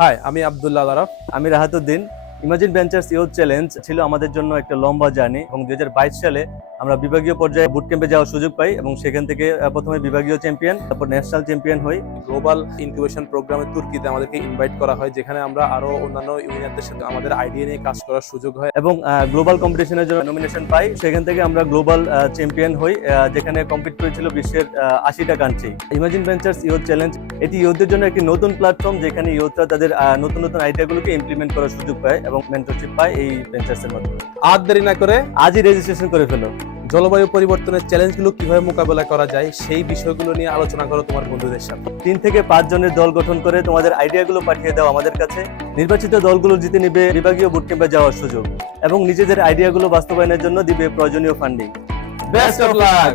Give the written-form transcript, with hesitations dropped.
High, আমি আব্দুল্লাহ আরাফ। আমি রাহাতুদ্দিন। Imagine ventures youth challenge ছিল আমাদের জন্য একটা লম্বা জার্নি এবং 2022 সালে আমরা বিভাগীয় পর্যায়ে বুট ক্যাম্পে যাওয়ার সুযোগ পাই এবং সেখান থেকে প্রথমে বিভাগীয় চ্যাম্পিয়ন, তারপর ন্যাশনাল চ্যাম্পিয়ন হই। গ্লোবাল ইনকিউবেশন প্রোগ্রামে তুর্কিতে আমাদেরকে ইনভাইট করা হয়, যেখানে আমরা আরো অন্যান্য ইউনিয়নদের সাথে আমাদের আইডিয়া নিয়ে কাজ করার সুযোগ হয়। এবং গ্লোবাল কম্পিটিশনের জন্য নমিনেশন পাই। সেখান থেকে আমরা গ্লোবাল চ্যাম্পিয়ন হই, যেখানে কম্পিট করেছিল বিশ্বের 80টা country. Imagine ventures youth challenge এটি ইউথদের জন্য একটি নতুন প্ল্যাটফর্ম, যেখানে ইউথরা তাদের নতুন নতুন আইডিয়াগুলোকে ইমপ্লিমেন্ট করার সুযোগ পায় এবং মেন্টরশিপ পায় এই ভেঞ্চার্সের মাধ্যমে। আর দেরি না করে আজই রেজিস্ট্রেশন করে ফেলো। জলবায়ু পরিবর্তনের চ্যালেঞ্জগুলো কিভাবে মোকাবেলা করা যায় সেই বিষয়গুলো নিয়ে আলোচনা করো তোমার বন্ধুদের সাথে। 3 থেকে 5 জনের দল গঠন করে তোমাদের আইডিয়াগুলো পাঠিয়ে দাও আমাদের কাছে। নির্বাচিত দলগুলো জিতে নিবে বিভাগীয় বুট ক্যাম্পে যাওয়ার সুযোগ এবং নিজেদের আইডিয়াগুলো বাস্তবায়নের জন্য দিবে প্রয়োজনীয় ফান্ডিং। Best of luck.